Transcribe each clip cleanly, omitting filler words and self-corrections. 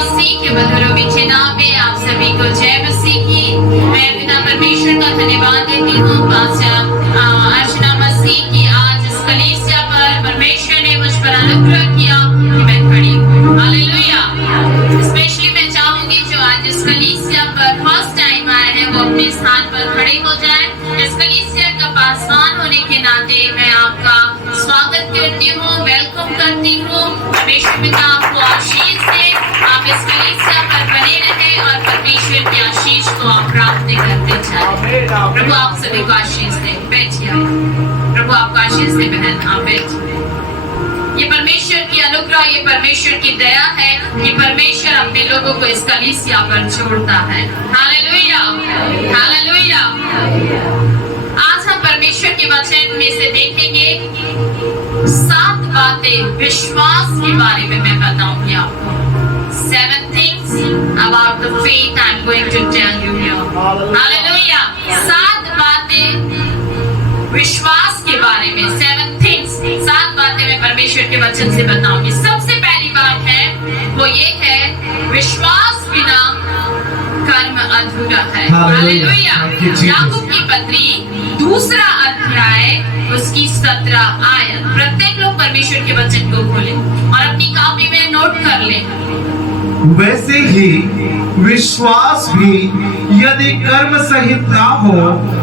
मसीह के मधुर मीठे नाम में आप सभी को जय मसीह की। मैं पिता परमेश्वर का धन्यवाद देती हूँ अर्चना मसीह की आज इस कलीसिया पर परमेश्वर ने मुझ पर अनुग्रह किया कि मैं खड़ी हूँ। हालेलुया। स्पेशली मैं चाहूंगी जो आज इस कलीसिया पर फर्स्ट टाइम आए हैं वो अपने स्थान पर खड़े हो जाएं। इस कलीसिया का पासवान होने के नाते मैं आपका स्वागत करती हूँ, वेलकम करती हूँ। परमेश्वर पिता आपको आशीष दे, आप इस कलीसिया पर बने रहे और परमेश्वर की आशीष को आप प्राप्त करते जाएं। प्रभु आप सभी को आशीष दे। बैठिए, प्रभु आपको आशीष दे बहन, आप बैठिए। ये परमेश्वर की अनुग्रह, ये परमेश्वर की दया है कि परमेश्वर अपने लोगों को इस कलीसिया पर छोड़ता है। Hallelujah, hallelujah. आज हम परमेश्वर के वचन में से देखेंगे 7 बातें विश्वास के बारे में मैं बताऊंगी आपको। 7 things about the faith I'm going to tell you here. Hallelujah. 7 बातें विश्वास के बारे में, 7 things, 7 बातें मैं परमेश्वर के वचन से बताऊंगी। सबसे पहली बात है वो ये है, विश्वास बिना कर्म अधूरा है। हालेलुया। याकूब की पत्री 2 अध्याय उसकी 17 आयत। प्रत्येक लोग परमेश्वर के वचन को खोलें और अपनी कॉपी में नोट कर लें। वैसे ही विश्वास भी यदि कर्म सहित ना हो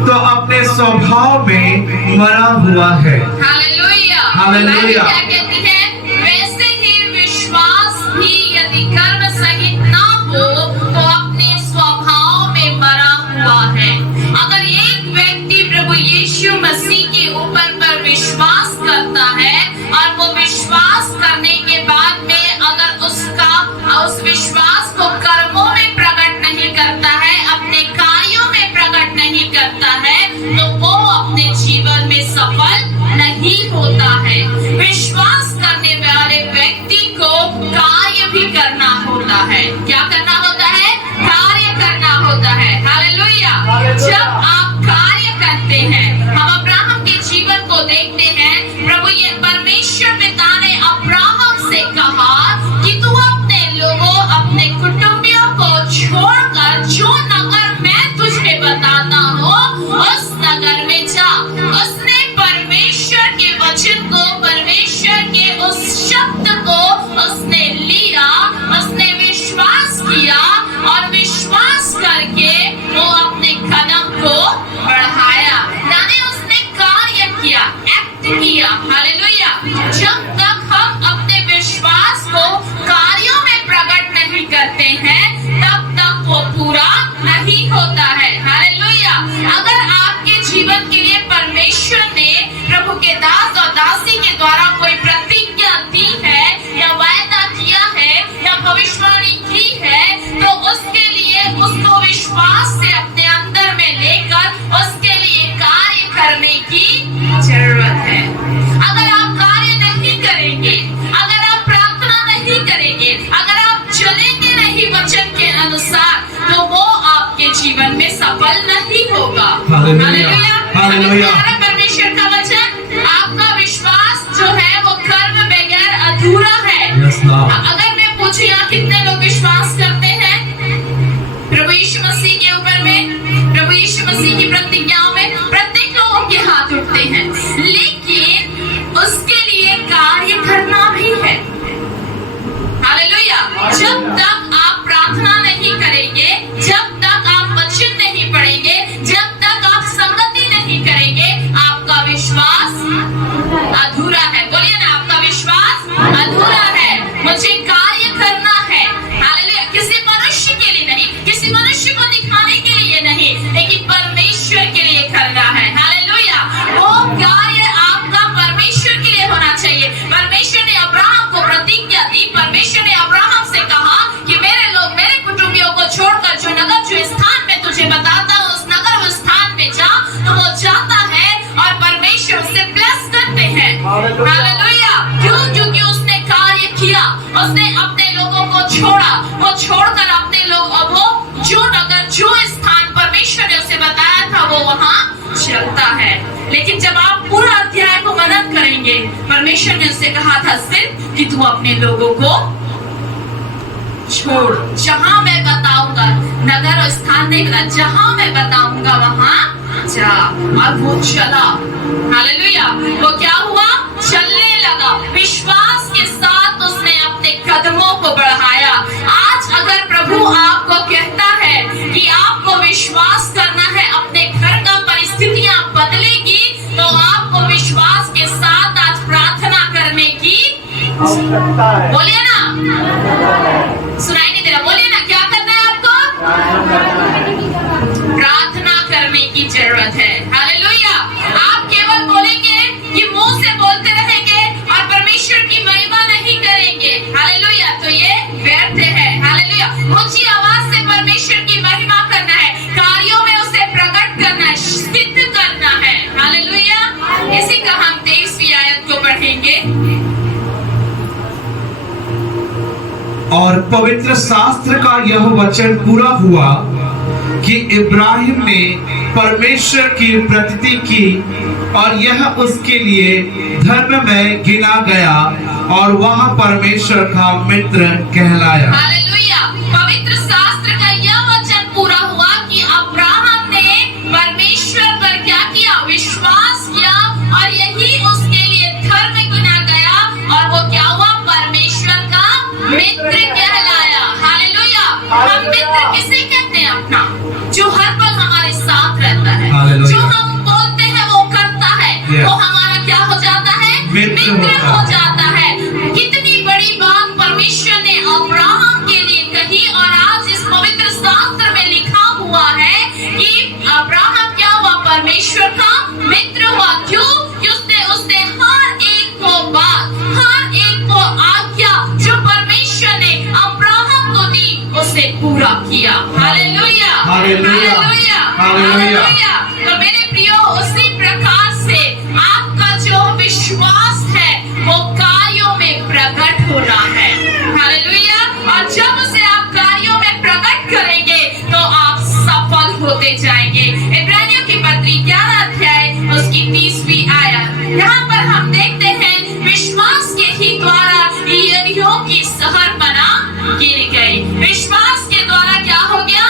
तो अपने स्वभाव में मरा हुआ है। Hallelujah, hallelujah. क्या कहती है? वैसे ही विश्वास भी यदि कर्म सहित ना हो तो अपने स्वभाव में मरा हुआ है। अगर एक व्यक्ति प्रभु यीशु मसीह के ऊपर पर विश्वास करता है और वो विश्वास करने के बाद में अगर उस विश्वास को कर्मों में प्रकट नहीं करता है, अपने कार्यों में प्रकट नहीं करता है, तो वो अपने जीवन में सफल नहीं होता है। विश्वास करने वाले व्यक्ति को कार्य भी करना होता है। क्या करना होता है? कार्य करना होता है। हालेलुया। जब आप कार्य करते हैं, हम अब्राहम के जीवन को देखते हैं। प्रभु ये परमेश्वर पिता ने अब्राहम से कहा कि तू अपने लोगों, अपने कुटुंबियों को छोड़कर जो नगर मैं तुझे बताता हूँ उस नगर में जा। उसने परमेश्वर के वचन को, परमेश्वर के उस शब्द को उसने लिया, उसने विश्वास किया और विश्वास करके वो अपने कदम को बढ़ाया। यानी उसने कार्य किया, एक्ट किया। हालेलुया। जब तक हम अपने विश्वास को कार्यों में प्रकट नहीं करते हैं तब तक वो पूरा नहीं होता है। हालेलुया। अगर आपके जीवन के लिए परमेश्वर ने प्रभु के दास और दासी के द्वारा कोई प्रतिज्ञा दी है या वायदा किया है या भविष्यवाणी की है तो उसके लिए उसको विश्वास से अपने अंदर में लेकर उसके लिए कार्य करने की जरूरत है। अगर आप कार्य नहीं करेंगे, अगर आप प्रार्थना नहीं करेंगे, अगर आप चलेंगे नहीं वचन के अनुसार तो वो आपके जीवन में सफल नहीं होगा। हालेलुया। हालेलुया। परमेश्वर का वचन, आपका विश्वास जो है वो कर्म बगैर अधूरा है। अगर मैं पूछूं यहाँ कितने लोग विश्वास करते हैं प्रभु यीशु मसीह के ऊपर में, प्रभु यीशु मसीह की प्रतिज्ञाओं में? प्रत्येक लोगों के हाथ उठते हैं, लेकिन उसके लिए कार्य करना भी है। हालेलुया। जब तक आप प्रार्थना नहीं करेंगे, जब तक आप वचन नहीं पढ़ेंगे, जब तक आप संगति नहीं करेंगे, आपका विश्वास अधूरा है। बोलिए ना, आपका विश्वास अधूरा है। मुझे कार्य करना है। हालेलुया। किसी मनुष्य के लिए नहीं, किसी मनुष्य को दिखाने के लिए नहीं, लेकिन परमेश्वर के लिए करना है। हालेलुया। वो कार्य आपका परमेश्वर के लिए होना चाहिए। परमेश्वर ने अब्राहम को प्रतिज्ञा दी। परमेश्वर ने अब्राहम से कहा कि मेरे लोग, मेरे कुटुंबियों को छोड़कर जो नगर, जो स्थान में तुझे बताता हूँ उस नगर, उस स्थान में जा। तो वो जाता है और परमेश्वर उसे ब्लेस करते हैं। हालेलुया। क्यों? क्योंकि उसने कार्य किया, उसने अपने लोगों को छोड़ा, वो छोड़कर अपने लोग, वो जो नगर, जो स्थान परमेश्वर ने उसे बताया था वो वहां चलता है। लेकिन जब आप पूरा अध्याय को मनन करेंगे, परमेश्वर ने उससे कहा था सिर्फ कि तू अपने लोगों को छोड़, जहां मैं बताऊंगा, नगर और स्थान नहीं बता, जहां मैं बताऊंगा वहां जा। और वो चला, हालेलुया। वो क्या हुआ? चलने लगा। विश्वास के साथ उसने अपने कदमों को बढ़ाया। आज अगर प्रभु आपको कहता है कि आपको विश्वास करना है, अपने घर का परिस्थितियां बदलेगी, तो आपको विश्वास के साथ आज प्रार्थना करने की आवश्यकता है। बोलिए ना, सुनाई नहीं दे रहा, बोलिए ना, क्या करना है आपको? प्रार्थना करने की जरूरत है। हालेलुया। आप केवल बोलेंगे कि मुंह से बोलते रहेंगे और परमेश्वर की महिमा नहीं करेंगे, हालेलुया, तो ये व्यर्थ है। हालेलुया। ऊंची आवाज से परमेश्वर की महिमा करना है, कार्यों में उसे प्रकट करना है, सिद्ध करना है। हालेलुया। इसी का हम 23वीं आयत को पढ़ेंगे। और पवित्र शास्त्र का यह वचन पूरा हुआ कि इब्राहिम ने परमेश्वर की प्रतीति की और यह उसके लिए धर्म में गिना गया और वह परमेश्वर का मित्र कहलाया। हालेलुया। पवित्र शास्त्र का यह वचन पूरा हुआ कि अब्राहम ने परमेश्वर पर क्या किया? विश्वास किया और यही उसके लिए धर्म गिना गया और वो क्या हुआ? परमेश्वर का मित्र कहलाया। हालेलुया। हम मित्र किसे कहते हैं? अपना, जो हर पल हमारे साथ रहता है, हालेलुया। जो हम बोलते हैं वो करता है, वो हमारा क्या हो जाता है? मित्र हो जाता है। कितनी बड़ी बात परमेश्वर ने अब्राहम के लिए कही और आज इस पवित्र शास्त्र में लिखा हुआ है कि अब्राहम क्या हुआ? परमेश्वर का मित्र हुआ। क्यों? उसने हर एक को बात, हर एक को आज्ञा जो परमेश्वर ने अब्राहम को दी, उसे पूरा किया। Hallelujah, hallelujah, hallelujah. तो मेरे प्रियो, उसी प्रकार से आपका जो विश्वास है वो कार्यों में प्रकट होना है। हालेलुया। और जब उसे आप कार्यों में प्रकट करेंगे तो आप सफल होते जाएंगे। इब्रानियों की पत्री 11 अध्याय उसकी 30वीं आयत, यहाँ पर हम देखते हैं विश्वास के ही द्वारा यरीहो की शहरपनाह गिर गई। विश्वास के द्वारा क्या हो गया?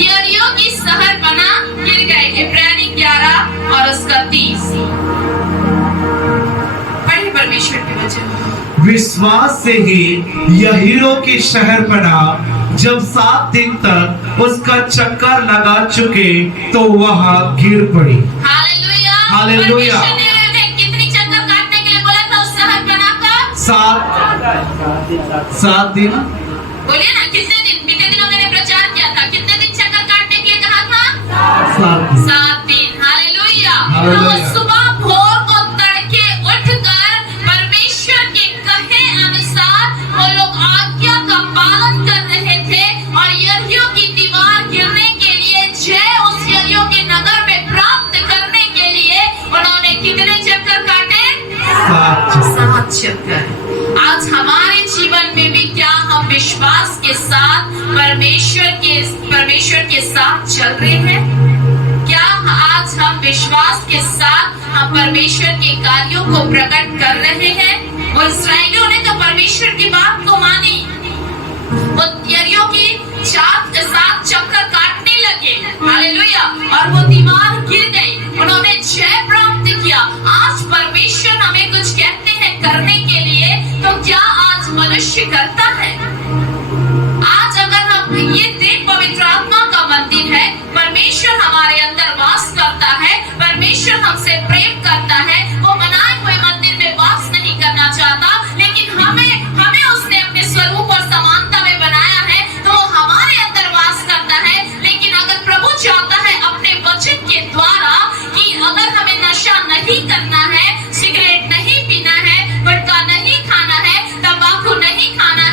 यरीहो की शहरपनाह गिर गई। इब्रानी 11 और उसका 30। पढ़िए परमेश्वर के वचन। विश्वास से ही यहीरो की शहरपनाह जब 7 दिन तक उसका चक्कर लगा चुके तो वह गिर पड़ी। हालेलुया। हालेलुया। परमेश्वर ने उन्हें कितनी चक्कर काटने के लिए बोला था उस शहरपनाह का? 7 दिन। बोलिए ना, कितने दिन? बीते दिनों मैंने प्रचार किया था, कितने दिन चक्कर काटने के लिए कहा था? 7 दिन। हालेलुया। तो वो सुबह भोर को तड़के उठकर परमेश्वर के कहे अनुसार वो लोग आज्ञा का पालन कर रहे थे और यरीहो की दीवार गिरने के लिए, जय उस यरीहो के नगर में प्राप्त करने के लिए उन्होंने कितने चक्कर काटे? 7 चक्कर। आज हमारे जीवन में भी क्या हम विश्वास के साथ परमेश्वर के साथ चल रहे हैं? क्या आज हम विश्वास के साथ हम परमेश्वर के कार्यों को प्रकट कर रहे हैं? वो इस्राएलियों ने तो परमेश्वर की बात को मानी, वो यरीहो की 7 चक्कर काटने लगे। हालेलुया। और वो दीवार गिर गई, उन्होंने जय प्राप्त किया। आज परमेश्वर हमें कुछ कहते हैं करने के लिए, तो क्या आज मनुष्य करता है? आज अगर हम ये दिन पवित्र आत्मा का मंदिर है, परमेश्वर हमारे अंदर वास करता है, परमेश्वर हमसे प्रेम करता है, वो बनाए हुए मंदिर में वास नहीं करना चाहता, लेकिन हमें उसने अपने स्वरूप और समानता में बनाया है, तो वो हमारे अंदर वास करता है। लेकिन अगर प्रभु चाहता है अपने वचन के द्वारा कि अगर हमें नशा नहीं करना है, सिगरेट नहीं पीना है, गुटखा नहीं खाना है, तंबाकू नहीं खाना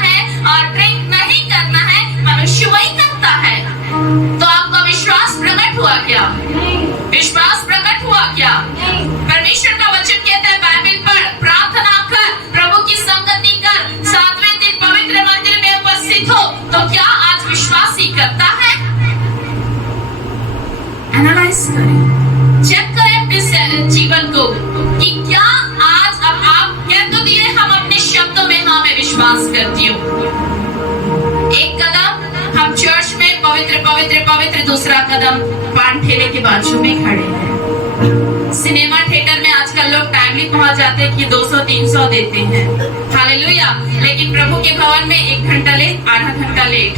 दूसरा कदम पान ठेले के बाजू में खड़े हैं। सिनेमा थिएटर में आजकल लोग टाइमली पहुंच जाते हैं कि 200-300 देते हैं, हालेलुया। लेकिन प्रभु के भवन में 1 घंटा लेट, आधा घंटा लेट,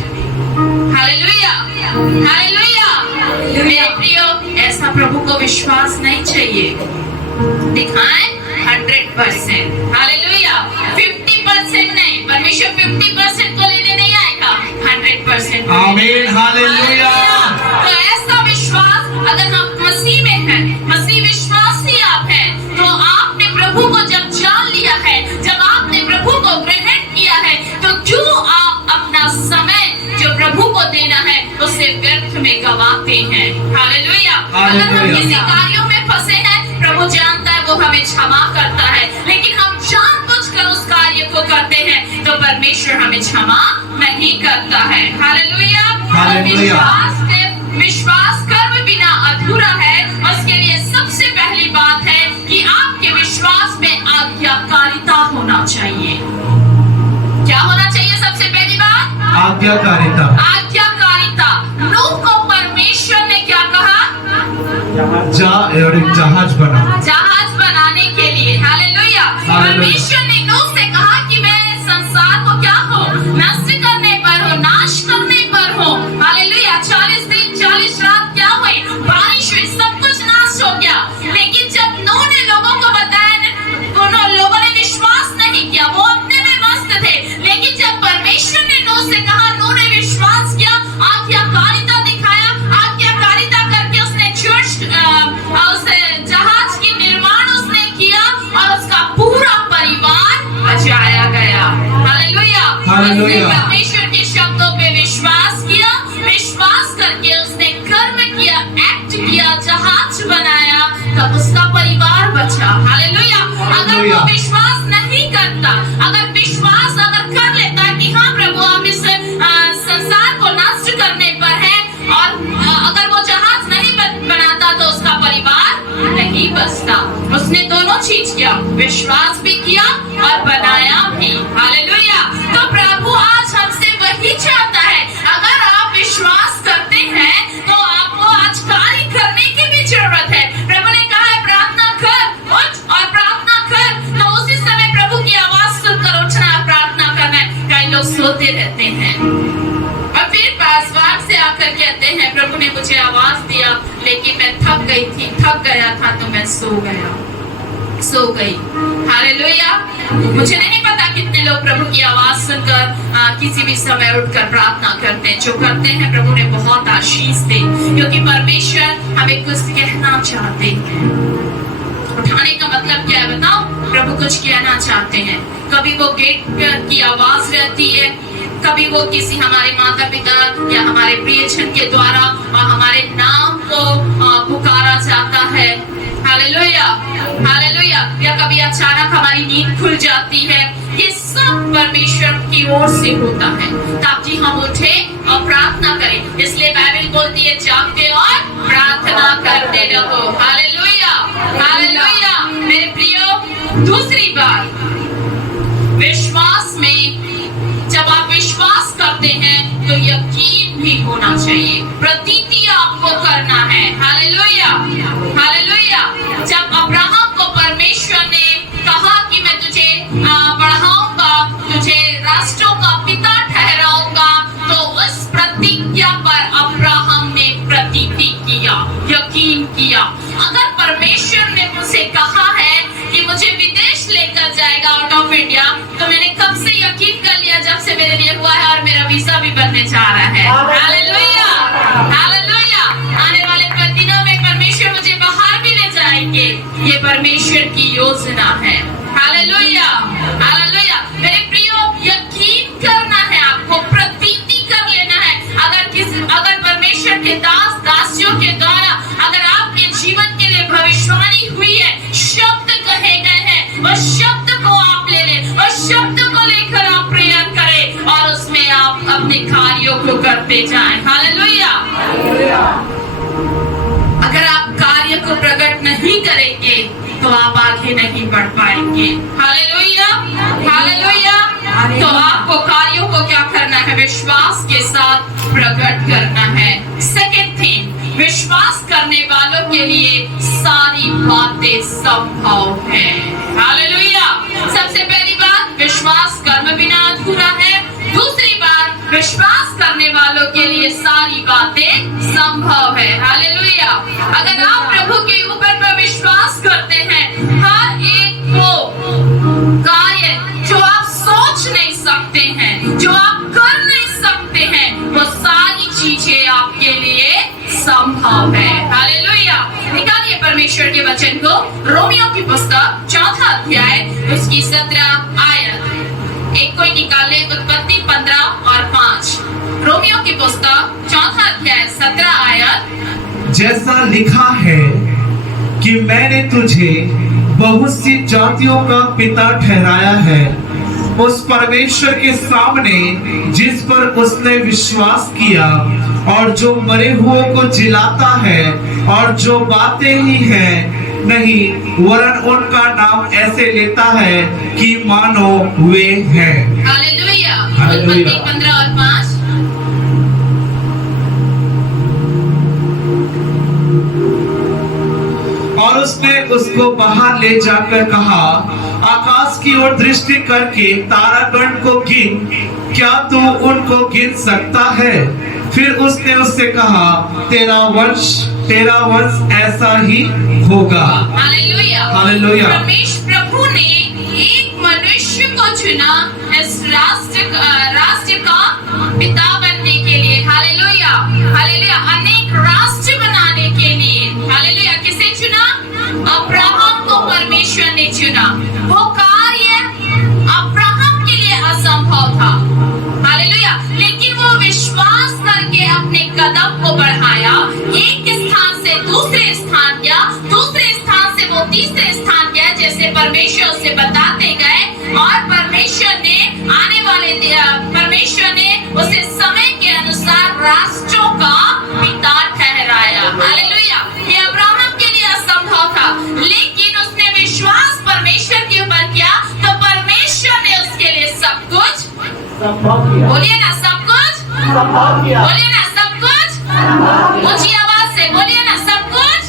हालेलुया, हालेलुया। मेरे प्रियो, ऐसा प्रभु को विश्वास नहीं चाहिए। दिखाएं 100%, हालेलुया। 50% नहीं, परमेश्वर 50% को लेने नहीं आएगा, 100%। आमीन, हालेलुया। तो ऐसा विश्वास अगर हम मसीह में हैं, मसीह विश्वासी आप हैं, तो आपने प्रभु को जब जान लिया है, जब आपने प्रभु को ग्रहण किया है, तो क्यों आप अपना समय जो प्रभु को देना है उसे व्यर्थ में गवाते हैं, हालेलुया। अगर हम किसी कार्यों में फंसे हैं, प्रभु जानता है, वो हमें क्षमा करता है, लेकिन हम जानबूझकर उस कार्य को करते हैं तो परमेश्वर हमें क्षमा नहीं करता है, हालेलुया। विश्वास कर्म बिना अधूरा है। उसके लिए सबसे पहली बात है कि आपके विश्वास में आज्ञाकारिता होना चाहिए। क्या होना चाहिए? सबसे पहली बात आज्ञाकारिता। आज्ञाकारिता। नूह को परमेश्वर ने क्या कहा? एक जहाज बना, जहाज बनाने के लिए, हालेलुया। परमेश्वर ने नूह से कहा कि मैं संसार को क्या हो, नष्ट करने पर हो, नाश करने पर हो, हालेलुया। 40 दिन 40 रात क्या हुई? बारिश हुई, सब कुछ नाश हो गया। लेकिन जब नूह ने लोगों को बताया, उन लोगों ने विश्वास नहीं किया, वो अपने में मस्त थे। लेकिन जब परमेश्वर ने नूह से कहा, नूह ने विश्वास किया, आज्ञाकारिता दिखाया, आज्ञाकारिता करके उसने जहाज की निर्माण उसने किया और उसका पूरा परिवार बचाया गया, हालेलुया। उसने परमेश्वर के शब्दों पे विश्वास किया, विश्वास करके उसने कर्म किया, एक्ट किया, जहाज बनाया, तब उसका परिवार बचा, हालेलुया। अगर वो विश्वास नहीं करता, अगर विश्वास अगर कर लेता कि हाँ प्रभु आप इस संसार को नष्ट करने पर है, और अगर वो जहाज नहीं बनाता तो उसका परिवार नहीं बचता। उसने दोनों चीज किया, विश्वास भी किया और बनाया भी, हालेलुया। तो प्रभु आज हमसे वही चाहता है। अगर आप विश्वास करते हैं तो आपको आज कार्य करने की भी जरूरत है। प्रभु ने कहा है प्रार्थना कर, उठ और प्रार्थना कर। तो उसी समय प्रभु की आवाज सुनकर उठना, प्रार्थना करना है। कई लोग सोते रहते हैं और फिर पासवान से आकर कहते हैं प्रभु ने मुझे आवाज दिया, लेकिन मैं थक गई थी, थक गया था तो मैं सो गई, हालेलुया। मुझे नहीं पता कितने लोग प्रभु की आवाज सुनकर किसी भी समय उठकर प्रार्थना करते हैं। जो करते हैं प्रभु ने बहुत आशीष दे, क्योंकि परमेश्वर हमें कुछ कहना चाहते हैं। उठाने का मतलब क्या है बताओ? प्रभु कुछ कहना चाहते हैं। कभी वो गेट की आवाज रहती है, कभी वो किसी हमारे माता पिता या हमारे प्रियजन के द्वारा हमारे नाम को पुकारा जाता है, हालेलुया, हालेलुया। या कभी अचानक हमारी नींद खुल जाती है। ये सब परमेश्वर की ओर से होता है ताकि हम उठे और प्रार्थना करें। इसलिए बाइबल बोलती है जागते और प्रार्थना करते रहो, हालेलुया, हालेलुया। मेरे प्रियो, दूसरी बात, विश्वास में जब आप विश्वास करते हैं तो यकीन भी होना चाहिए, प्रतीति आपको करना है, हालेलुया, हालेलुया। जब अब्राहम को परमेश्वर ने कहा कि मैं तुझे बढ़ाऊंगा, तुझे राष्ट्रों का पिता ठहराऊंगा, तो उस प्रतिज्ञा पर अब्राहम ने प्रतीति किया, यकीन किया। अगर परमेश्वर ने मुझसे कहा है कि मुझे विदेश लेकर जाएगा आउट ऑफ इंडिया, तो मैंने कब से यकीन कर लिया जब से मेरे लिए हुआ है, और मेरा वीजा भी बनने जा रहा है, हालेलुया, हालेलुया। आने वाले दिनों में परमेश्वर मुझे बाहर भी ले जाएंगे। ये परमेश्वर की योजना है, हालेलुया, हालेलुया। मेरे प्रियो, यकीन करना है आपको, प्रतीति कर लेना है। अगर परमेश्वर के दास दासियों के द्वारा अगर आपके जीवन के लिए भविष्यवाणी हुई है, शब्द कहे गए हैं, उस शब्द को आप ले लें, उस शब्द को लेकर आप प्रेयर करें और उसमें आप अपने कार्यों को करते जाएं, हालेलुया। अगर आप कार्य को प्रकट नहीं करेंगे तो आप आगे नहीं बढ़ पाएंगे, हालेलुया, हालेलुया। तो आपको कार्यों को क्या करना है? विश्वास के साथ प्रकट करना है। सेकंड थिंग, विश्वास करने वालों के लिए सारी बातें संभव है। हालेलुया। सबसे पहली बात, विश्वास कर्म बिना अधूरा है। दूसरी बात, विश्वास करने वालों के लिए सारी बातें संभव है। हालेलुया। अगर आप प्रभु के ऊपर पर विश्वास करते हैं, हर एक वो कार्य जो आप सोच नहीं सकते हैं, जो आप कर नहीं सकते हैं, वो सारी चीजें आपके लिए संभव है। हालेलुया। निकालिए परमेश्वर के वचन को, रोमियो की पुस्तक 4 अध्याय उसकी 17 आयत। एक कोई निकाले, उत्पत्ति 15 और 5। रोमियो की पुस्तक 4 अध्याय 17 आयत। जैसा लिखा है कि मैंने तुझे बहुत सी जातियों का पिता ठहराया है, उस परमेश्वर के सामने जिस पर उसने विश्वास किया और जो मरे हुओं को जिलाता है और जो बातें ही हैं नहीं वरन उनका नाम ऐसे लेता है कि मानो वे हैं। हालेलुया। हालेलुया। उत्पत्ति 15 और 5। और उसने उसको बाहर ले जाकर कहा, आकाश की ओर दृष्टि करके तारागण को गिन, क्या तू उनको गिन सकता है? फिर उसने उससे कहा, तेरा वंश ऐसा ही होगा। हालेलुया। हालेलुया। परमेश्वर प्रभु ने एक मनुष्य को चुना इस राष्ट्र का पिता बनने के लिए। हालेलुया। हालेलुया। अनेक राष्ट्र बनाने के लिए। हालेलुया। किसे चुना? अब्राहम को परमेश्वर ने चुना। वो कार्य अब्राहम के लिए असंभव था। हालेलुया। लेकिन वो विश्वास करके अपने कदम को बढ़ाया, एक स्थान से दूसरे स्थान गया, दूसरे स्थान से वो तीसरे स्थान गया, जैसे परमेश्वर उसे बताते गए, और परमेश्वर ने उसे समय के अनुसार राष्ट्रों का पिता ठहराया। हालेलुया। ये अब्राहम के लिए असंभव था, लेकिन उसने विश्वास परमेश्वर के ऊपर किया, तो परमेश्वर ने उसके लिए सब कुछ संभव किया। बोलिए ना, सब कुछ संभव किया। बोलिए ना, सब कुछ ऊंची आवाज से बोलिए ना, सब कुछ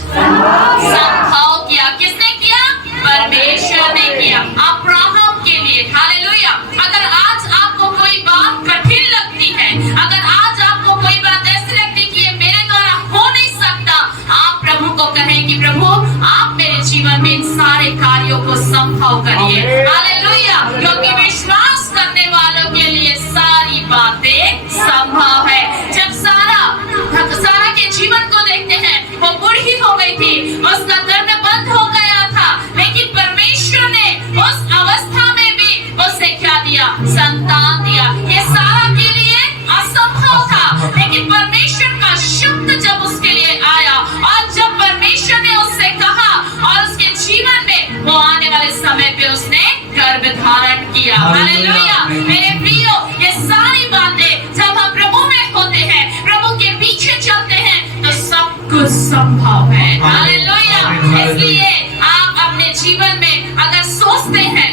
संभव किया। किसने किया? परमेश्वर ने किया, अब्राहम के लिए। हालेलुया। अगर आज आपको कोई बात कठिन लगती है, अगर आज आपको कोई बात ऐसी लगती है कि ये मेरे द्वारा हो नहीं सकता, आप प्रभु को कहें कि प्रभु आप मेरे जीवन में इन सारे कार्यों को संभव करिए। हालेलुया। क्योंकि विश्वास करने वालों के लिए सारी बातें संभव है। जब सारा के जीवन को देखते हैं, वो बूढ़ी हो गई थी, उसका गर्भ बंद हो गया था, लेकिन परमेश्वर ने उस अवस्था में भी उसे क्या दिया? संतान दिया। ये सारा के लिए असंभव था, लेकिन परमेश्वर का शब्द जब उसके लिए आया और जब परमेश्वर ने उससे कहा और उसके जीवन में वो आने वाले समय पे उसने गर्भ धारण किया। हालेलुया। मेरे प्रियो, ये सारी बातें जब हम प्रभु में होते हैं, प्रभु के पीछे चलते हैं, तो सब कुछ संभव है। हालेलुया। इसलिए आप अपने जीवन में अगर सोचते हैं,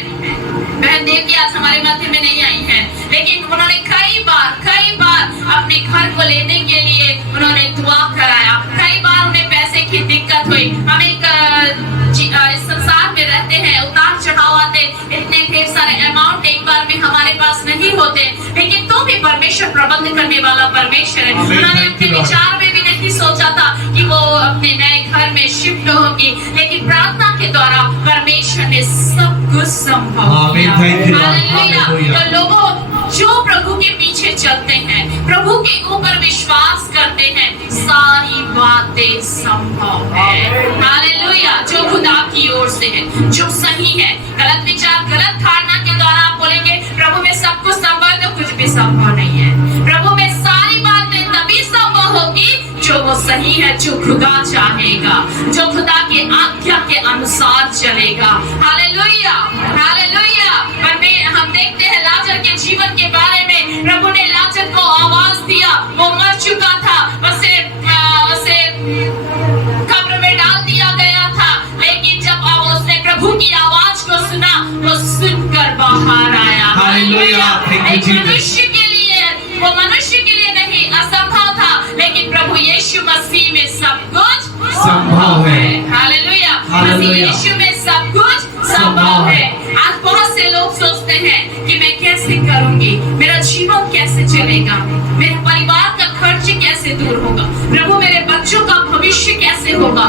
बहन देव की आज हमारे मध्य में नहीं आई है, लेकिन उन्होंने कई बार अपने घर को लेने के लिए उन्होंने दुआ कराया। कई बार उन्हें पैसे की दिक्कत हुई। हम इस संसार में रहते हैं, उतार चढ़ाव आते, इतने ढेर सारे अमाउंट एक बार में हमारे पास नहीं होते, लेकिन तो भी परमेश्वर प्रबंध करने वाला परमेश्वर है। उन्होंने अपने विचार में भी नहीं सोचा था कि वो अपने नए घर में शिफ्ट होगी, लेकिन प्रार्थना के द्वारा परमेश्वर ने सब कुछ संभव किया। हालेलुया। तो लोगों, जो प्रभु के पीछे चलते हैं, प्रभु के ऊपर विश्वास करते हैं, सारी बातें संभव है। हालेलुया। जो खुदा की ओर से है, जो सही है। गलत विचार, गलत धारणा के द्वारा आप बोलेंगे प्रभु में सब कुछ संभव है, तो कुछ भी संभव नहीं है। प्रभु में सारी बातें तभी संभव होगी जो वो सही है, जो खुदा चाहेगा, जो खुदा के आज्ञा के अनुसार चलेगा। हालेलुया। हालेलुया। हम देखते हैं लाजर के जीवन के बारे में, प्रभु ने लाजर को आवाज दिया, वो मर चुका था, उसे कब्र में डाल दिया गया था, लेकिन जब उसने प्रभु की आवाज को सुना, वो सुनकर बाहर आया। हालेलुया। एक मनुष्य के लिए, वो मनुष्य के लिए नहीं, असंभव था, लेकिन प्रभु यीशु मसीह में सब सब कुछ संभव है। आज बहुत से लोग सोचते हैं कि मैं कैसे करूंगी, मेरा जीवन कैसे चलेगा, मेरे परिवार का खर्च कैसे दूर होगा, प्रभु मेरे बच्चों का भविष्य कैसे होगा।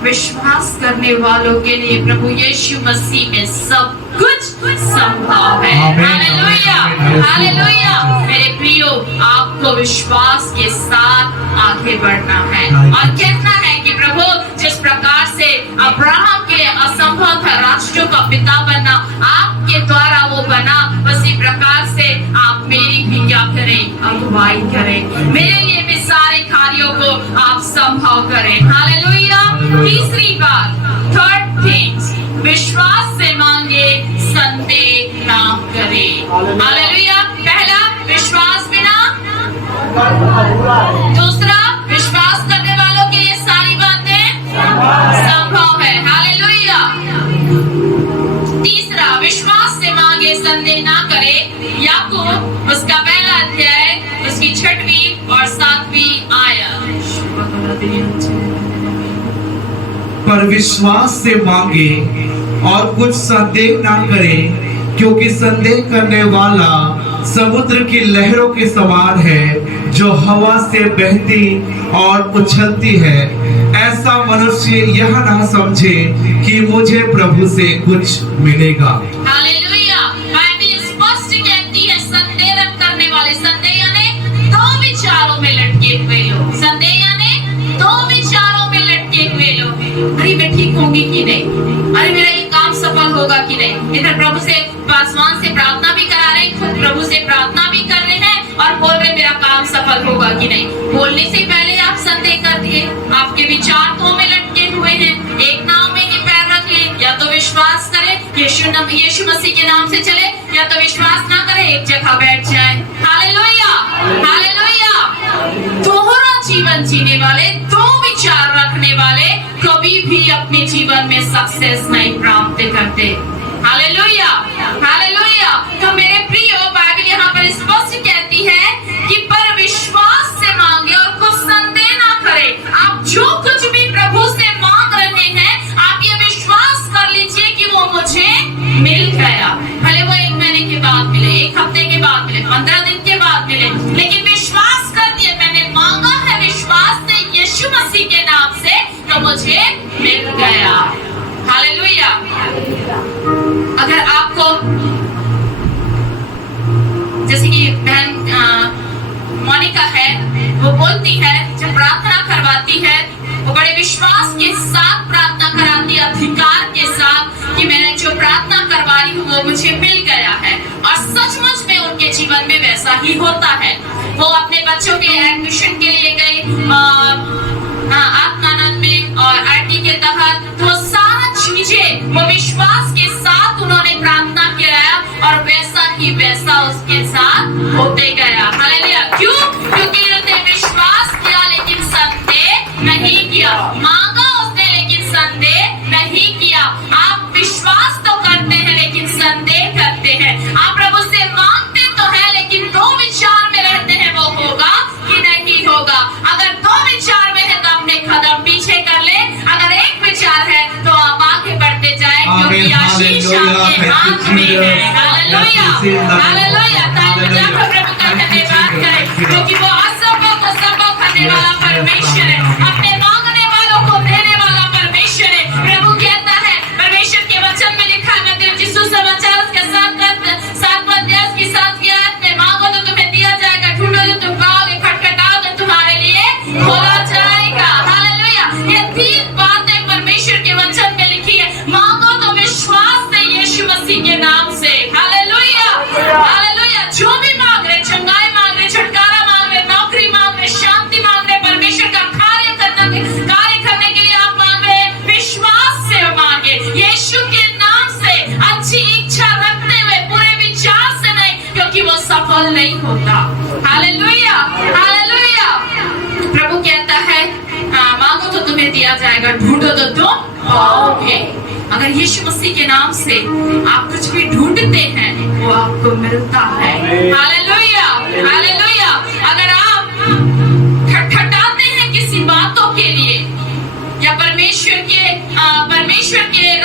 विश्वास करने वालों के लिए प्रभु यीशु मसीह में सब कुछ संभव है। Hallelujah, hallelujah. मेरे प्रियो, आपको विश्वास के साथ आगे बढ़ना है और कहना है कि प्रभु जिस प्रकार से अब्राहम के असंभव था राष्ट्रों का पिता बनना, आपके द्वारा वो बना, उसी प्रकार से आप मेरी भी क्या करें, अगुवाई करें, मेरे लिए भी सारे कार्यों को आप संभव करें। हालेलुया। तीसरी बात, थर्ड थिंग्स, विश्वास से मांगे, संदेह ना करें। हालेलुया। पहला, विश्वास बिना, दूसरा, विश्वास करने वालों के लिए सारी बातें संभव है। हालेलुया। तीसरा, विश्वास से मांगे, संदेह ना करे। याकूब उसका पहला अध्याय उसकी 6वीं और 7वीं आयत। पर विश्वास से मांगे और कुछ संदेह ना करे, क्योंकि संदेह करने वाला समुद्र की लहरों के समान है, जो हवा से बहती और उछलती है। ऐसा मनुष्य यह ना समझे कि मुझे प्रभु से कुछ मिलेगा। हालेलुया। बाइबल स्पष्ट कहती है, संदेह करने वाले, संदेह यानी दो विचारों में लटके हुए लोग, संदेह यानी दो विचारों में लटके हुए लोग। अरे मैं ठीक होंगी कि नहीं, अरे मेरा ये काम सफल होगा कि नहीं। इधर प्रभु से पासवान से प्रार्थना भी करा रहे, खुद प्रभु से प्रार्थना भी कर रहे हैं और बोल रहे मेरा काम सफल होगा कि नहीं। बोलने से पहले आप संदेह कर दिए, आपके विचार दो में लटके हुए हैं। एक नाव में ही पैर रख ले, या तो विश्वास करे यीशु मसीह के नाम से चले, या तो विश्वास ना करे, एक जगह बैठ जाए। Hallelujah, hallelujah. दोहरा जीवन जीने वाले, दो विचार रखने वाले कभी भी अपने जीवन में सक्सेस नहीं प्राप्त करते। Hallelujah, hallelujah. तो मेरे प्रियो, बाइबल यहाँ पर स्पष्ट कहती है कि पर विश्वास से मांगे और कुछ संदेह ना करे। आप जो कुछ भी प्रभु से मांग रहे हैं, आप ये विश्वास कर लीजिए कि वो मुझे मिल गया। भले वो 1 महीने के बाद मिले, 1 हफ्ते के बाद मिले, 15 दिन के बाद मिले, लेकिन विश्वास कर दिए, मैंने मांगा है विश्वास से यीशु मसीह के नाम से, तो मुझे मिल गया। हालेलुया। अगर आपको, जैसे कि बहन मोनिका है, वो बोलती है जब प्रार्थना करवाती है, वो बड़े विश्वास के साथ प्रार्थना कराती है, अधिकार के साथ कि मैंने जो प्रार्थना करवा रही हूँ वो मुझे मिल गया है। और सचमुच में उनके जीवन में वैसा ही होता है। वो अपने बच्चों के एडमिशन के लिए गए आत्मानंद में और आरटी के तहत, तो सारा चीजें वो विश्वास के साथ उन्होंने प्रार्थना किया और वैसा ही वैसा उसके साथ होते गया। हालेलुया। क्यों? क्योंकि उसने विश्वास किया लेकिन संदेह नहीं किया। मांगा उसने लेकिन संदेह नहीं किया। आप विश्वास तो करते हैं लेकिन संदेह करते हैं। आप प्रभु से मांगते तो है लेकिन दो विचार में रहते हैं, वो होगा कि नहीं होगा। अगर दो विचार में है तो अपने कदम पीछे कर ले, अगर एक विचार है तो आप आगे बढ़ते जाए, क्योंकि आशीष आपके हाथ में है। Hallelujah, hallelujah. प्रभु का धन्यवाद करें, क्योंकि वो असंभव को संभव करने वाला परमेश्वर है, अपने मांगने वालों को देने वाला परमेश्वर है। प्रभु कहता है, परमेश्वर के वचन में लिखा है, मैं जिसु समाचार उसके साथ की साथ किया है, मांगो तो तुम्हें दिया जाएगा, ढूंढो तो तुम पाओगे, खटखटाओ तो तुम्हारे लिए खोला जाएगा। हालेलुया। ये 3 बातें परमेश्वर के वचन में लिखी है। मांगो तो विश्वास से यीशु मसीह के नाम से। Hallelujah, hallelujah. जो भी मांग रहे, चंगाई मांग रहे, छुटकारा मांग रहे, नौकरी मांग रहे, शांति मांग रहे, परमेश्वर का कार्य करने के लिए आप मांग रहे, विश्वास से मांगे, यीशु के नाम से, अच्छी इच्छा रखते हुए, पूरे विचार से नहीं, क्योंकि वो सफल नहीं होता। Hallelujah, hallelujah. प्रभु कहता है, मांगो तो तुम्हें दिया जाएगा, ढूंढो तो तुम पाओगे। अगर यीशु मसीह के नाम से आप कुछ भी ढूंढते हैं, वो आपको मिलता है। Hallelujah, hallelujah. अगर आप खटखटाते हैं किसी बातों के लिए, या परमेश्वर के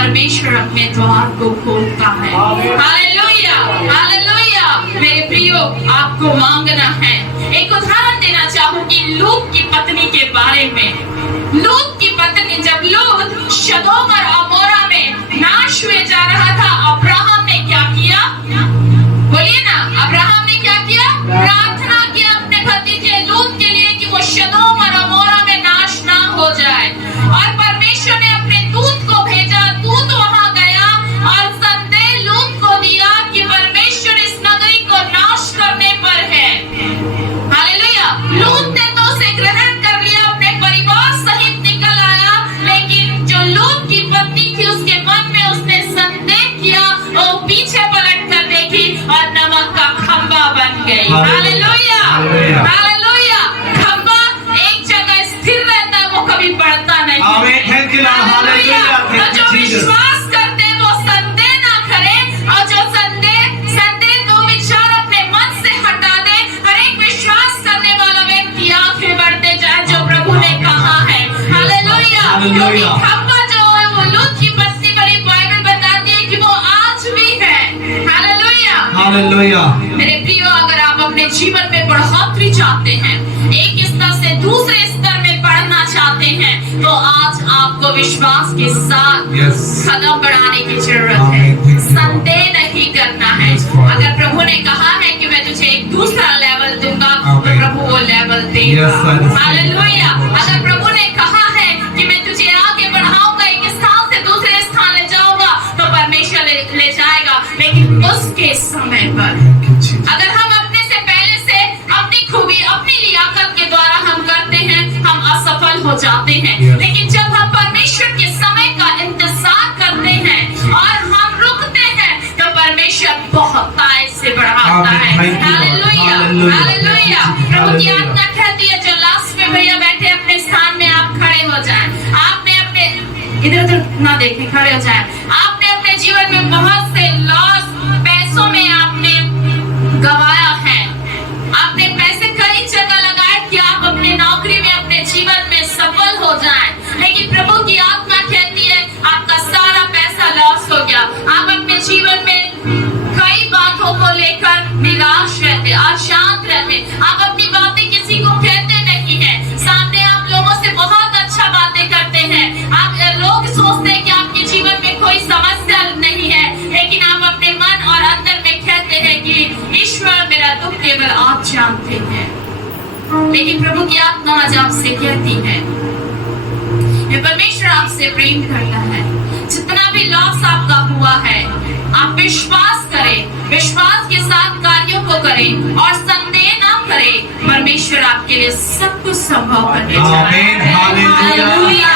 परमेश्वर अपने द्वार को खोलता है। Hallelujah, hallelujah. मेरे प्रियो, आपको मांगना है। एक उदाहरण देना चाहूंगी लूत की पत्नी के बारे में। लूत की पत्नी, जब लूत सदोम और अमोरा में नाश हुए जा रहा था, अब्राहम ने क्या किया? बोलिए ना, अब्राहम ने क्या किया? प्रार्थना किया अपने भतीजे लूत के लिए कि वो सदोम और अमोरा में नाश ना हो जाए। और परमेश्वर ने अपने दूत को भेजा। दूत वहां गया और संदेश लूत को दिया कि परमेश्वर इस नगरी को नाश करने पर है। हालेलुया। लूत ने तो उसे ग्रहण कर लिया, अपने परिवार सहित निकल आया, लेकिन जो लूत की पत्नी थी उसके मन में उसने संदेह किया, वो पीछे पलट कर देखी और नमक का खंबा बन गई। Hallelujah, hallelujah. खंबा एक जगह स्थिर रहता है, वो कभी बढ़ता नहीं। आमीन। Thank you Lord. हालेलुया। और जो विश्वास करते हैं वो संदेह ना करे, और जो संदेह को विचार अपने मन से हटा दे। हर एक विश्वास करने वाला व्यक्ति आगे बढ़ते जाए जो प्रभु ने कहा है। हालेलुया। क्योंकि खंबा जो है वो लूत की पत्नी बड़ी बाइबल बताती है कि वो आज भी है। Hallelujah, hallelujah. मेरे प्रियो, अगर आप अपने जीवन में बढ़ोतरी चाहते हैं, एक स्तर से दूसरे स्तर में बढ़ना चाहते हैं, तो आज आपको विश्वास के साथ कदम बढ़ाने की जरूरत है। संदेह नहीं करना है। अगर प्रभु ने कहा है कि मैं तुझे एक दूसरा लेवल दूंगा, तो प्रभु वो लेवल देगा। हालेलुया। अगर प्रभु ने कहा है कि मैं तुझे आगे बढ़ाऊंगा, एक स्थान से दूसरे स्थान ले जाऊंगा, तो परमेश्वर ले जाएगा, लेकिन उसके समय पर। अगर हम अपने से पहले से अपनी खूबी, अपनी लियाकत के द्वारा हम करते हैं, हम असफल हो जाते हैं। लेकिन जब हम परमेश्वर के समय का इंतजार करते हैं और हम रुकते हैं, तो परमेश्वर बहुत तायत से बढ़ाता है। Hallelujah, hallelujah. प्रभु की आज्ञा कहती है, जो लास्ट में भैया बैठे अपने स्थान में आप खड़े हो जाएं। आपने अपने इधर उधर ना देखें, खड़े हो जाएं। आपने अपने जीवन में बहुत से लॉस, पैसों में आपने गवाया है। आपने पैसे कई जगह लगाए कि आप अपने नौकरी में, अपने जीवन में सफल हो जाएं, लेकिन प्रभु की आत्मा कहती है आपका सारा पैसा लॉस हो गया। आप अपने जीवन में कई बातों को लेकर निराश रहते, अशांत रहते। आप अपनी बातें किसी को कहते नहीं हैं। सामने आप लोगों से बहुत अच्छा बातें करते हैं। आप लोग सोचते हैं कि आपके जीवन में कोई समस्या नहीं है, लेकिन आप अपने मन और अंदर में कहते हैं कि ईश्वर मेरा दुख केवल आप जानते हैं। लेकिन प्रभु की आत्मा आज आपसे कहती है, ये परमेश्वर आपसे प्रेम करता है। जितना भी लॉस आपका हुआ है, आप विश्वास करें, विश्वास के साथ कार्यों को करें और संदेह ना करें। परमेश्वर आपके लिए सब कुछ संभव करने जा रहा है। Hallelujah,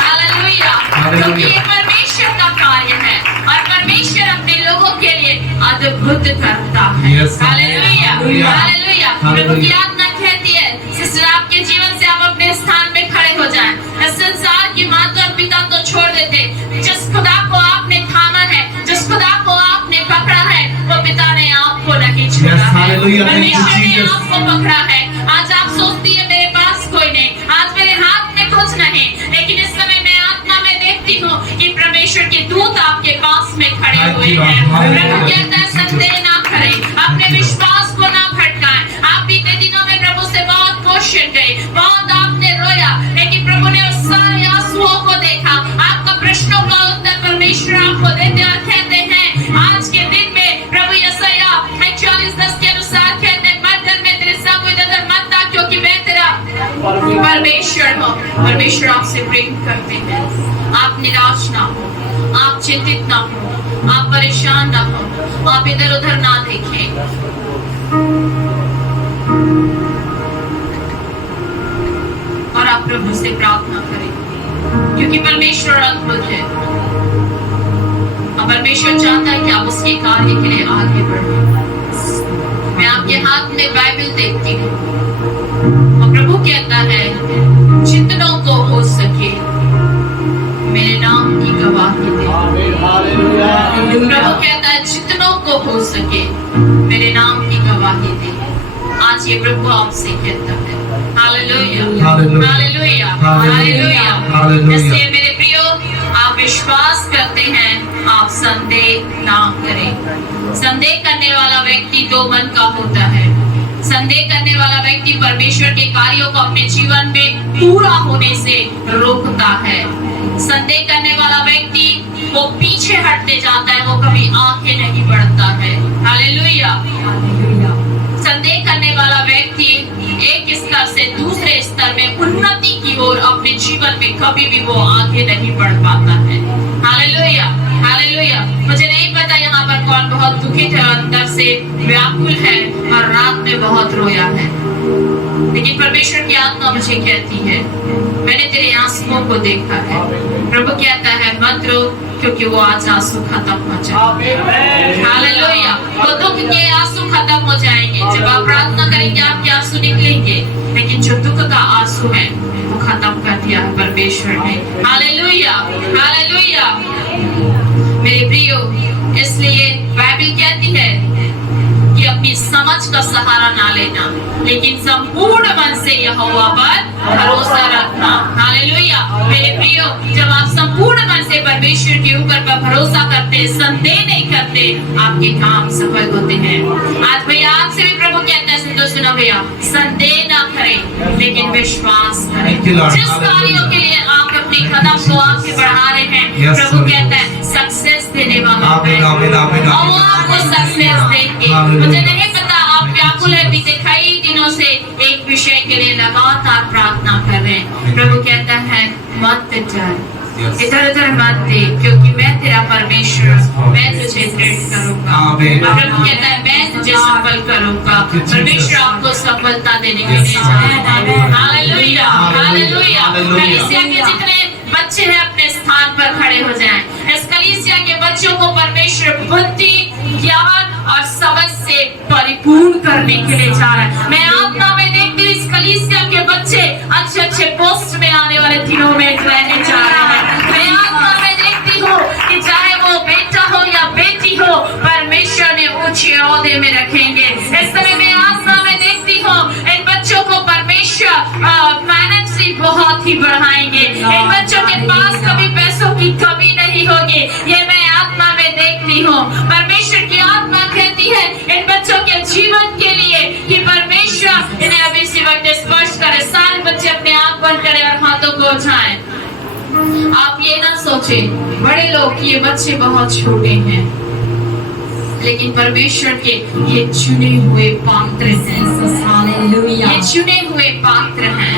hallelujah. क्योंकि ये परमेश्वर का कार्य है और परमेश्वर अपने लोगों के लिए अद्भुत करता है। Hallelujah, hallelujah. प्रभु की आज्ञा कहती है, सिस्टर, आपके जीवन से आप अपने स्थान में खड़े हो जाएं। संसार की माता और पिता तो छोड़ देते, जिस खुदा को आपने थामा है, जिस खुदा को आपने पकड़ा है, वो पिता ने आपको नहीं छोड़ा है। परमेश्वर ने आपको पकड़ा है। आज आप सोचती है मेरे पास कोई नहीं, आज मेरे हाथ में कुछ नहीं, लेकिन इस समय मैं आत्मा में देखती हूँ कि परमेश्वर के दूत आपके पास में खड़े हुए हैं। प्रभु कहता है संदेह ना करें, अपने विश्वास को ना भटकाएं। आप बीते दिनों में प्रभु से बहुत क्वेश्चन गए, बहुत आपने रोया, लेकिन प्रभु ने उस सारे आंसुओं को देखा। आपका प्रश्नों का उत्तर परमेश्वर आपको देते और कहते हैं, आज के दिन में प्रभु यशायाह 41:10 के अनुसार कहते हैं, मत डर, मैं तेरे साथ कोई नजर मत आ, क्योंकि मैं तेरा परमेश्वर हूँ। परमेश्वर आपसे प्रेम करते हैं। आप निराश ना हो, आप चिंतित ना हो, आप परेशान ना हो, आप इधर उधर ना देखें। और आप प्रभु से प्रार्थना करें, क्योंकि परमेश्वर अद्भुत है और परमेश्वर चाहता है कि आप उसके कार्य के लिए आगे बढ़ें। मैं आपके हाथ में बाइबल देखती हूँ और प्रभु कहता है, जितनों को हो सके मेरे नाम की गवाही दे। प्रभु कहता है, जितनों को हो सके मेरे नाम की गवाही दे। आज ये प्रभु आपसे कहता है। Hallelujah, hallelujah, hallelujah. इसलिए मेरे प्रियो, आप विश्वास करते हैं, आप संदेह ना करें। संदेह करने वाला व्यक्ति दो मन का होता है। संदेह करने वाला व्यक्ति परमेश्वर के कार्यों को अपने जीवन में पूरा होने से रोकता है। संदेह करने वाला व्यक्ति वो पीछे हटते जाता है, वो कभी आगे नहीं बढ़ता है। हालेलुया। संदेह करने वाला व्यक्ति एक स्तर से दूसरे स्तर में उन्नति की ओर अपने जीवन में कभी भी वो आगे नहीं बढ़ पाता है। Hallelujah, hallelujah. मुझे नहीं पता यहाँ पर कौन बहुत दुखित है, अंदर से व्याकुल है और रात में बहुत रोया है, लेकिन परमेश्वर की आत्मा मुझे कहती है, मैंने तेरे आंसुओं को देखा है। प्रभु कहता है मत रो, क्योंकि वो आज आंसू खत्म हो जाए। हालेलुया। वो दुख के आंसू खत्म हो जाएंगे। जब आप प्रार्थना करेंगे आपके आंसू निकलेंगे, लेकिन जो दुख का आंसू है वो खत्म कर दिया है परमेश्वर ने। Hallelujah, hallelujah. मेरे प्रियो, इसलिए बाइबल कहती है कि अपनी समझ का सहारा ना लेना, लेकिन संपूर्ण मन से यहोवा पर भरोसा रखना। हालेलुया। मेरे प्रियो, जब आप संपूर्ण मन से परमेश्वर के ऊपर पर भरोसा करते, संदेह नहीं करते, आपके काम सफल होते हैं। आज भैया आपसे भी प्रभु कहता है, सुनो भैया, संदेह ना करें, लेकिन विश्वास करें। जिस कार्यों के लिए आप अपने कदम को आगे बढ़ा रहे हैं, प्रभु कहता है सक्सेस देने वाला है, और वो आपको सक्सेस देंगे। मुझे नहीं पता आप व्याकुल है, बीते कई दिनों से एक विषय के लिए लगातार प्रार्थना कर रहे हैं। प्रभु कहता है मत डर, इधर उधर मत देख, क्योंकि मैं तेरा परमेश्वर, मैं तुझे दृढ़ करूंगा। प्रभु कहता है मैं तुझे सफल करूंगा। परमेश्वर आपको सफलता देने के लिए हालेलुया, हालेलुया। कलीसिया के जितने बच्चे हैं अपने स्थान पर खड़े हो जाएं। इस कलीसिया के बच्चों को परमेश्वर बुद्धि, ज्ञान और समझ से परिपूर्ण करने के लिए जा रहा है। मैं आत्मा में देखती हूँ इस कलीसिया के बच्चे अच्छे अच्छे पोस्ट में आने वाले दिनों में रहने जा रहे हैं। मैं आत्मा में देखती हूँ कि चाहे वो बेटा हो या बेटी हो, परमेश्वर ने ऊंचे ओहदे में रखेंगे। इस समय मैं आत्मा में देखती हूँ इन बच्चों को परमेश्वर फाइनेंशियली बहुत ही बढ़ाएंगे। इन बच्चों के पास कभी पैसों की कमी नहीं होगी। ये मैं आत्मा में देखती हूँ। परमेश्वर की आत्मा कहती है इन बच्चों के जीवन के लिए कि परमेश्वर इन्हें अभी इसी वक्त स्पर्श करे। सारे बच्चे अपने आंख बंद करें और हाथों को उठाएं। आप ये ना सोचें बड़े लोग कि ये बच्चे बहुत छोटे हैं, लेकिन परमेश्वर के ये चुने हुए पात्र हैं। ये चुने हुए पात्र हैं,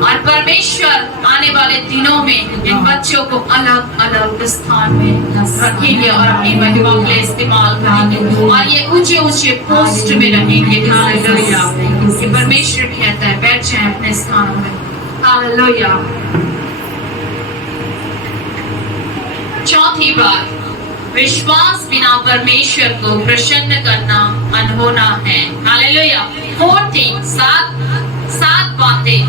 और परमेश्वर आने वाले दिनों में इन बच्चों को अलग अलग स्थान में रखेंगे और अपनी महिमा के लिए इस्तेमाल करेंगे, और ये ऊंचे ऊंचे पोस्ट में रहेंगे। हालेलुया। ये परमेश्वर कहता है बैठ जाए अपने स्थान पर। हालेलुया। चौथी बात, विश्वास बिना परमेश्वर को प्रसन्न करना अनहोना है। हालेलुया। 14 सात बातें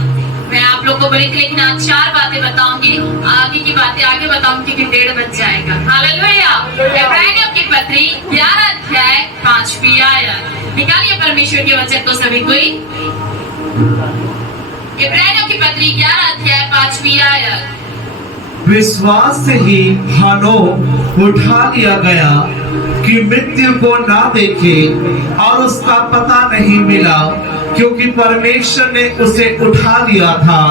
मैं आप लोगों को बोली थी, लेकिन आज 4 बातें बताऊंगी। आगे की बातें आगे बताऊंगी कि 1:30 बज जाएगा। हालेलुया। इब्रानियों की पत्री 11 अध्याय 5वीं आयत निकालिए परमेश्वर के वचन को सभी कोई। इब्रानियों की पत्री 11 अध्याय 5वीं आयत। विश्वास से ही हनोक उठा लिया गया कि मृत्यु को ना देखे, और उसका पता नहीं मिला, क्योंकि परमेश्वर ने उसे उठा लिया था।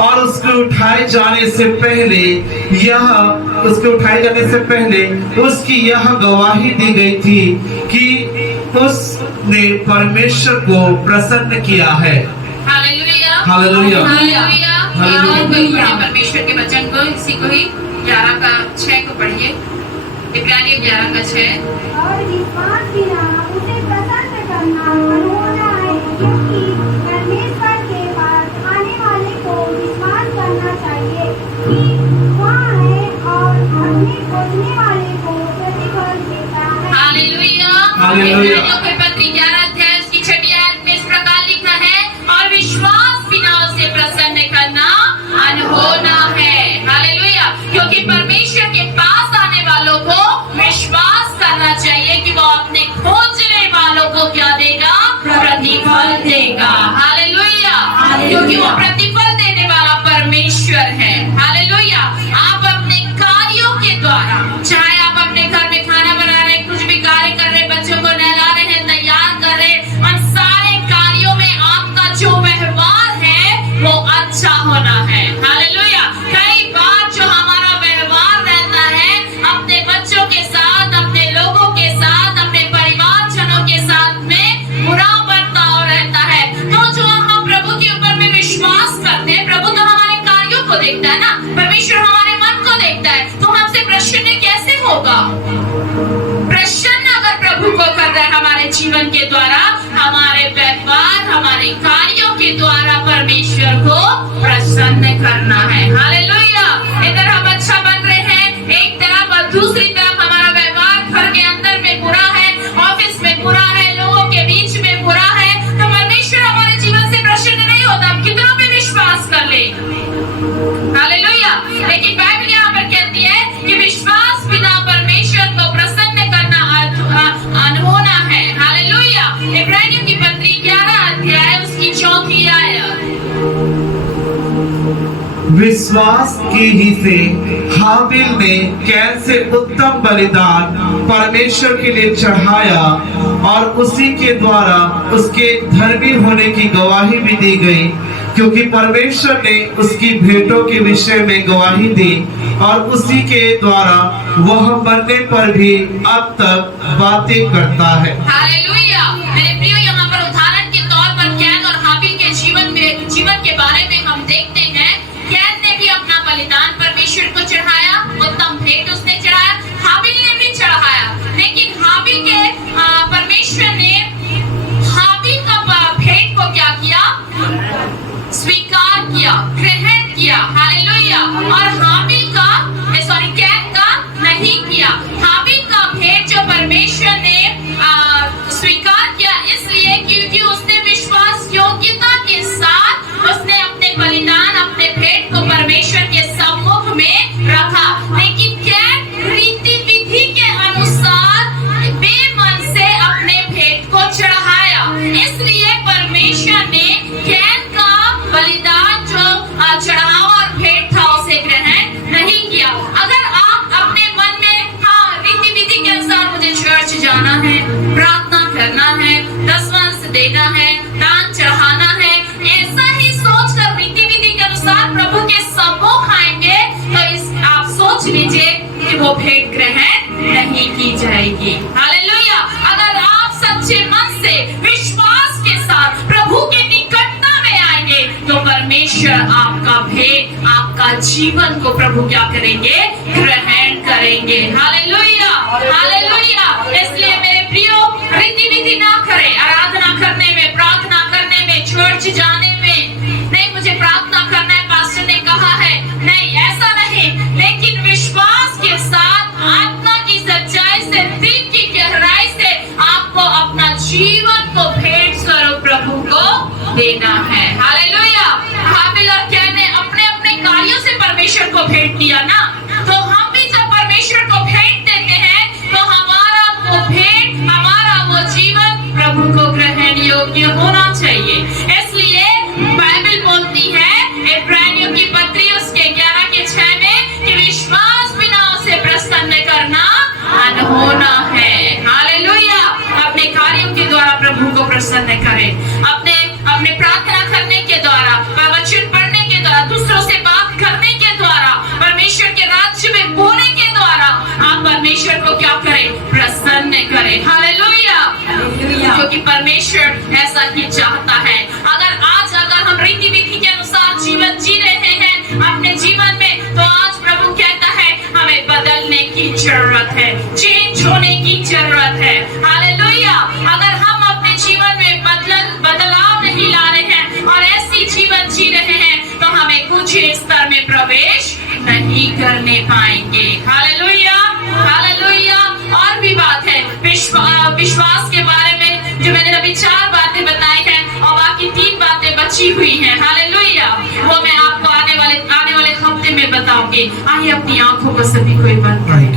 और उसके उठाए जाने से पहले उसकी यह गवाही दी गई थी कि उसने परमेश्वर को प्रसन्न किया है। Hallelujah, hallelujah, hallelujah. परमेश्वर के वचन को इसी को ही 11:6 को पढ़िए। इब्रानियों 11:6। और विश्वास बिना उसे प्रसन्न करना अनहोना है, क्योंकि परमेश्वर के पास आने वाले को विश्वास करना चाहिए कि वहाँ है और अपने खोजने वाले को प्रतिफल देता है। हालेलुया। हालेलुया। इब्रानियों की पत्री 11 अध्याय उसकी 6वीं आयत में इस प्रकार लिखा है, और विश्वास बिना उसे प्रसन्न करना अनहोना है। हालेलुया। क्योंकि परमेश्वर के पास आने वालों को विश्वास करना चाहिए कि वो अपने खोजने वालों को क्या देगा? प्रतिफल देगा। हालेलुया। क्योंकि वो प्रतिफल देने वाला परमेश्वर है। हालेलुया। आप अपने काम जीवन के द्वारा, हमारे व्यवहार, हमारे कार्यों के द्वारा परमेश्वर को प्रसन्न करना है। हालेलुया। इधर हम अच्छा बन रहे हैं एक तरफ, और दूसरी तरफ हमारा व्यवहार घर के अंदर में बुरा है, ऑफिस में बुरा है, लोगों के बीच में बुरा है, तो परमेश्वर हमारे जीवन से प्रसन्न नहीं होता, हम कितना भी विश्वास कर ले। हालेलुया। लेकिन बाइबल यहाँ पर कहती है कि विश्वास बिना परमेश्वर को प्रसन्न करना अनहोना है। हालेलुया। इब्रानियों की पत्री 11 अध्याय उसकी 4 आयत। विश्वास की ही से हाबिल ने कैन से उत्तम बलिदान परमेश्वर के लिए चढ़ाया, और उसी के द्वारा उसके धर्मी होने की गवाही भी दी गई, क्योंकि परमेश्वर ने उसकी भेंटों के विषय में गवाही दी, और उसी के द्वारा वह मरने पर भी अब तक बातें करता है। हालेलुया। मेरे प्रियो, यहाँ पर उदाहरण के तौर पर कैन और हाबिल के जीवन के बारे में हम देखते हैं। कैन ने भी अपना बलिदान परमेश्वर को चढ़ाया, उत्तम भेंट उसने चढ़ाया, हाबिल ने भी चढ़ाया, लेकिन हाबिल के परमेश्वर ने हाबिल का भेंट को क्या किया? स्वीकार किया, ग्रहण किया। हालेलुया। और हाबिल का कैन का नहीं किया। हाबिल का भेंट जो परमेश्वर ने स्वीकार किया, इसलिए क्योंकि उसने विश्वास योग्यता के साथ उसने अपने बलिदान, अपने भेंट को परमेश्वर के सम्मुख में रखा। लेकिन कैन रीति विधि के अनुसार बेमन से अपने भेंट को चढ़ाया, इसलिए परमेश्वर ने कैन का बलिदान जो चढ़ावा और भेंट था उसे ग्रहण नहीं किया। अगर आप अपने मन में रीति विधि के अनुसार मुझे चर्च जाना है, प्रार्थना करना है, दसवंश देना है, दान चढ़ाना है, ऐसा ही सोचकर रीति विधि के अनुसार प्रभु के सम्मुख आएंगे, तो आप सोच लीजिए कि वो भेंट ग्रहण नहीं की जाएगी। हालेलुया। अगर आप सच्चे मन से विश्वास के साथ प्रभु के निकटता में आएंगे, तो परमेश्वर आपका भेंट, आपका जीवन को प्रभु क्या करेंगे? ग्रहण करेंगे। हालेलुया। हालेलुया। इसलिए मेरे प्रियो, रीति विधि ना करें आराधना करने में, प्रार्थना करने में, चर्च जाने में। नहीं, मुझे प्रार्थना करना है, पास्टर ने कहा है, नहीं, ऐसा नहीं, लेकिन विश्वास के साथ, आत्मा की सच्चाई से, दिल की गहराई से आपको अपना जीवन को भेंट स्वरूप प्रभु को देना है। हालेलुया। हाबिल और कैन ने अपने अपने कार्यों से परमेश्वर को भेंट दिया ना, तो हम भी जब परमेश्वर को भेंट देते हैं, तो हमारा वो भेंट, हमारा वो जीवन प्रभु को ग्रहण योग्य होना चाहिए। इसलिए बाइबल बोलती है इब्रानियों की पत्री उसके 11:6 में कि विश्वास बिना उसे प्रसन्न करना अनहोना है। हालेलुया। अपने कार्यों के द्वारा प्रभु को प्रसन्न करें, अपने प्रार्थना करने के द्वारा, वचन पढ़ने के द्वारा, दूसरों से बात करने के द्वारा, परमेश्वर के राज्य में बोलने के द्वारा आप परमेश्वर को क्या करें? प्रसन्न करें। हालेलुया। क्योंकि परमेश्वर ऐसा ही चाहता है। अगर हम रीति विधि के अनुसार जीवन जी रहे हैं अपने जीवन में, तो आज प्रभु कहता है हमें बदलने की जरूरत है, चेंज होने की जरूरत है। हालेलुया। अगर हम अपने जीवन में बदलाव नहीं ला रहे हैं और ऐसी जीवन जी रहे हैं, तो हमें कुछ स्तर में प्रवेश नहीं करने पाएंगे। हालेलुया। हालेलुया। और भी बात है विश्वास के बारे में, जो मैंने अभी 4 बातें बताई हैं और बाकी 3 बातें बची हुई हैं। हालेलुया। वो मैं आपको आने वाले हफ्ते में बताऊंगी। आइए अपनी आंखों को सभी कोई बंद करें।